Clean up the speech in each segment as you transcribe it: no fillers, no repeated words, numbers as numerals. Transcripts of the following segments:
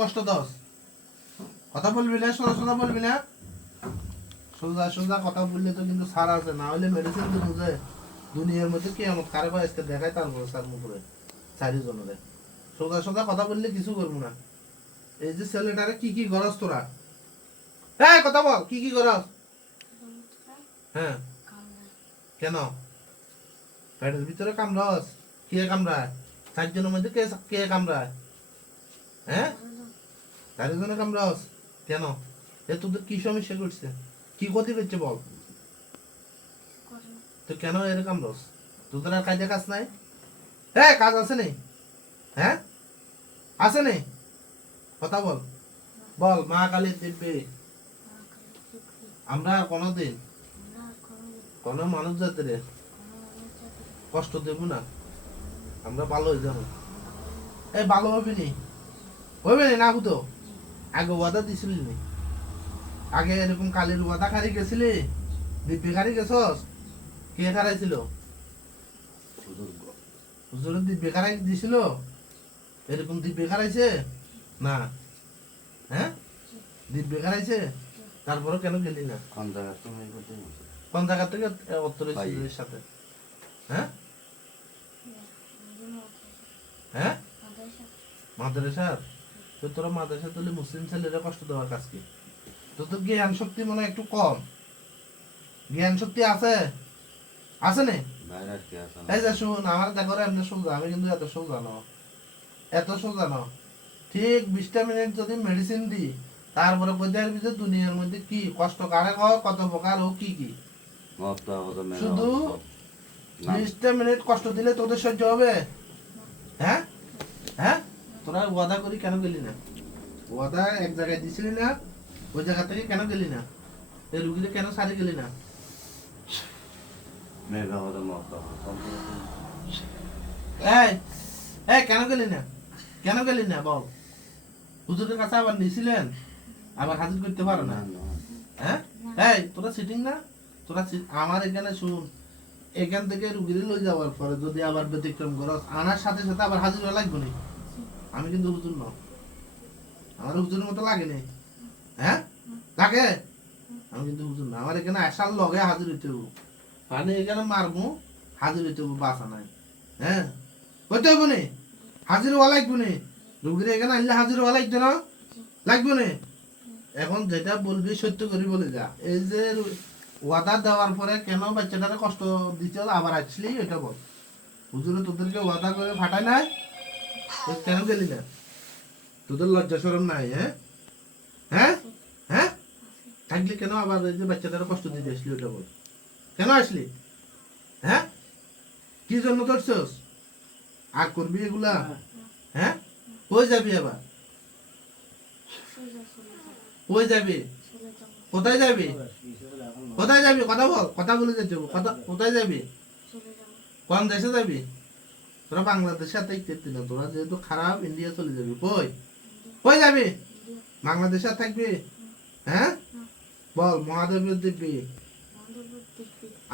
কষ্ট দস কথা বলবি না, সোজা সোজা বলবি না। সোজা সোজা কথা বললে তো কিন্তু সার আছে, না হলে মেডিসিন তো বুঝে দুনিয়ার মধ্যে কি এমন খারাপ আজকে দেখায় তার মনে সার মুখে চারিজনের। সোজা সোজা কথা বললে কিছু করবো না। এই যে ছেলেটারে কি কি গরজ তোরা, হ্যাঁ কথা বল, কি কি গরজ? হ্যাঁ কেন পেটের ভিতরে কামড়াস? কে কামড়ায়? চারজনের মধ্যে কে কে কামড়ায়? হ্যাঁ চারিজনে কামড়াস কেন? এ তোদের কি সমস্যা করছে, কি ক্ষতি করছে বল? তো কেন এরকম রস? তোদের আর কাজে কাজ নাই? হ্যাঁ কাজ আছে নেই? হ্যাঁ আছে নেই? কথা বল, বল মা কালীর দিব্যে আমরা কোনোদিন কোন মানুষ জাতির কষ্ট দেব না, আমরা ভালো হয়ে যাবো। এই ভালো হবে নি, হবে না বুঝো? আগে ওয়াদা দিছিলি নি? আগে এরকম কালীর ওয়াদা খারি গেছিলি? দিব্যি খারি গেছস? কে খারাইছিল? হুজুরের দিব্যি খারাই দিছিল? এরকম দিব্যি খারাইছে না? হ্যাঁ দিব্যি খারাইছে, তারপরে কেন গেলি না? কোন জায়গা থেকে উত্তর হুজুরের সাথে? হ্যাঁ হ্যাঁ মাদ্রাসার? তো তোরা মাদ্রাসা তুলে মুসলিম ছেলেরা কষ্ট দেওয়ার কাজ কি? তো তোর জ্ঞান শক্তি মনে হয় একটু কম। জ্ঞান শক্তি আছে আছে না? এই যে শুন, আমার দেখো রে, এমনি সোজা, আমি কিন্তু এত সোজা না, এত সোজা না। ঠিক 20টা মিনিট যদি মেডিসিন দিই, তারপরে বোঝা যাবে যে দুনিয়ার মধ্যে কি কষ্ট কারে হয়, কত প্রকার ও কি কি। শুধু 20টা মিনিট কষ্ট দিলে তোদের সহ্য হবে? হ্যাঁ হ্যাঁ তোরা ওয়াদা করি কেন গেলি না? ওয়াদা এক জায়গায় দিছিলি না, ওই জায়গা থেকে কেন গেলি না? এই রুগীরে কেন সারি গেলি না? এই এই কেন গেলি না? কেন গেলি না বল? হুজুরের কাছে আবার নিছিলেন, আবার হাজির করতে পারো না? হ্যাঁ এই তোরা সিটিং না, তোরা আমার এখানে শুন, এখান থেকে রুগীরে লই যাওয়ার পরে যদি আবার ব্যতিক্রম করো, আনার সাথে সাথে আবার হাজির হওয়া লাগবে না। আমি কিন্তু হুজুর না, আমার হুজুরের মতো লাগে না। হ্যাঁ লাগে? আমি কিন্তু হুজুর না, আমার এখানে আসার লগে হাজির হইতে হবো, মানে এখানে মারবো হাজির হইতে হবো, বাসা নাই। হ্যাঁ হইতে হবো নি, হাজির হওয়া লাগবে নি। রুগীর এখানে আনলে হাজির হওয়া লাগবে না, লাগবে নি। এখন যেটা বলবি সত্য করে বলে যা। এই যে ওয়াদা দেওয়ার পরে কেন বাচ্চাটারে কষ্ট দিচ্ছ আবার আসলি, এটা বল। হুজুরে তোদেরকে ওয়াদা করে ফাটায় নাই, কেন গেলি না? তোদের লজ্জা শরম নাই? হ্যাঁ হ্যাঁ হ্যাঁ থাকলি কেন আবার এই যে বাচ্চাটারে কষ্ট দিতে আসলি, ওটা বল। কেন আসলি? হ্যাঁ কি জন্য করছস? আর করবি এগুলা? হ্যাঁ কই যাবি আবার? কই যাবি? কোথায় যাবি? কোথায় যাবি কথা বল, কথা বলে যেতে হবে। কোথায় যাবি? কোন দেশে যাবি? তোরা বাংলাদেশে আর থাকতে না, তোরা যেহেতু খারাপ, ইন্ডিয়া চলে যাবি। কই কই যাবি? বাংলাদেশে আর থাকবি? হ্যাঁ বল, মহাদেবের দিব্যি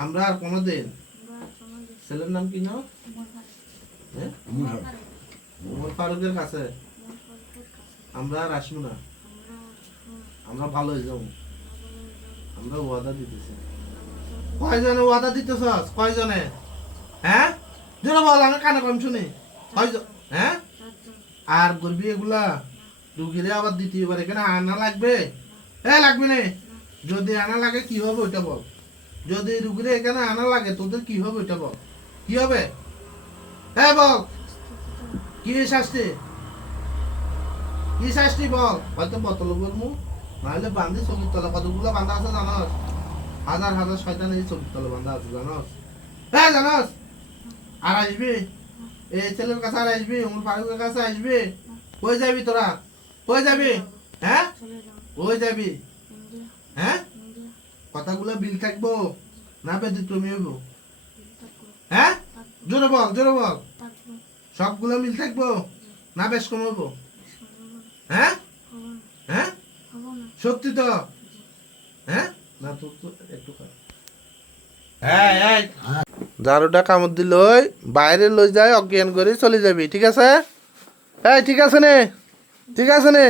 আমরা আর কোনোদিন। ছেলের নাম কি নাম? হ্যাঁ ওমর ফারুকের কাছে আমরা আর আসবো না, আমরা ভালো হয়ে যাবো, আমরা ওয়াদা দিতেছি। কয়জনে ওয়াদা দিতেছস? কয়জনে? হ্যাঁ জোরে বল, আমি কানে কম শুনি। কয়জন? হ্যাঁ আর বলবি এগুলা রুগীরে আবার দ্বিতীয়বার এখানে আনা লাগবে? লাগবে না। যদি আনা লাগে কি হবে ওইটা বল। যদি রুগীরে এখানে আনা লাগে তোদের কি হবে ওইটা বল। কি হবে? হ্যাঁ বল, কি শাস্তি? কি শাস্তি বল? হয়তো বোতল বলবো, নাহলে বান্ধি চকির তলা কতগুলো বান্ধা আছে জানোস? হাজার হাজার শয়তান এই চকির তলা বান্ধা আছে জানোস? হ্যাঁ জানোস? আর আসবি এই ছেলের কাছে, আর আসবি ওমর ফারুকের কাছে আসবি? কই যাবি তোরা? কই যাবি? হ্যাঁ কই যাবি? হ্যাঁ কথাগুলো বিল থাকবো না ব্যতিক্রমী হইব? হ্যাঁ জোরে বল, জোরে বল। সবগুলো মিল থাকবো না বেশ কম হইব? হ্যাঁ হ্যাঁ সত্যি তো? হ্যাঁ না তো একটু ঝাড়ুটা কামড় দিল বাইরে লই যায় অজ্ঞান করে চলে যাবি, ঠিক আছে? ঠিক আছে নে। ঠিক আছে নে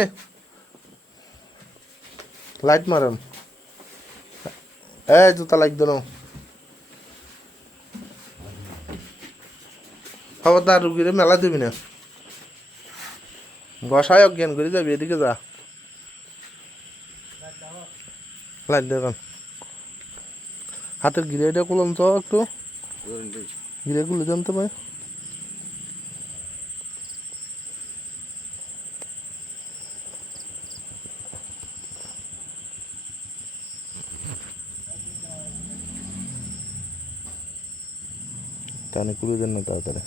লাইট মারাম এই জুতা লাইট দেন খবরদার রুগীরে মেলা দিবি না বসায় অজ্ঞান করে যাবি এদিকে যা লাইট দেখান হাতের গিরেটা খুলুন তো একটু গিরে খুলে দেন তো ভাই টানে খুলে দেন না তাড়াতাড়ি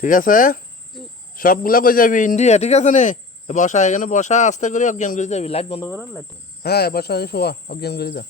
ঠিক আছে সবগুলা কই যাবি ইন্ডিয়া ঠিক আছে নে বসা এখানে বসা আস্তে করে অজ্ঞান করে যাবি লাইট বন্ধ করেন লাইট হ্যাঁ বসা শোয়া অজ্ঞান করে যা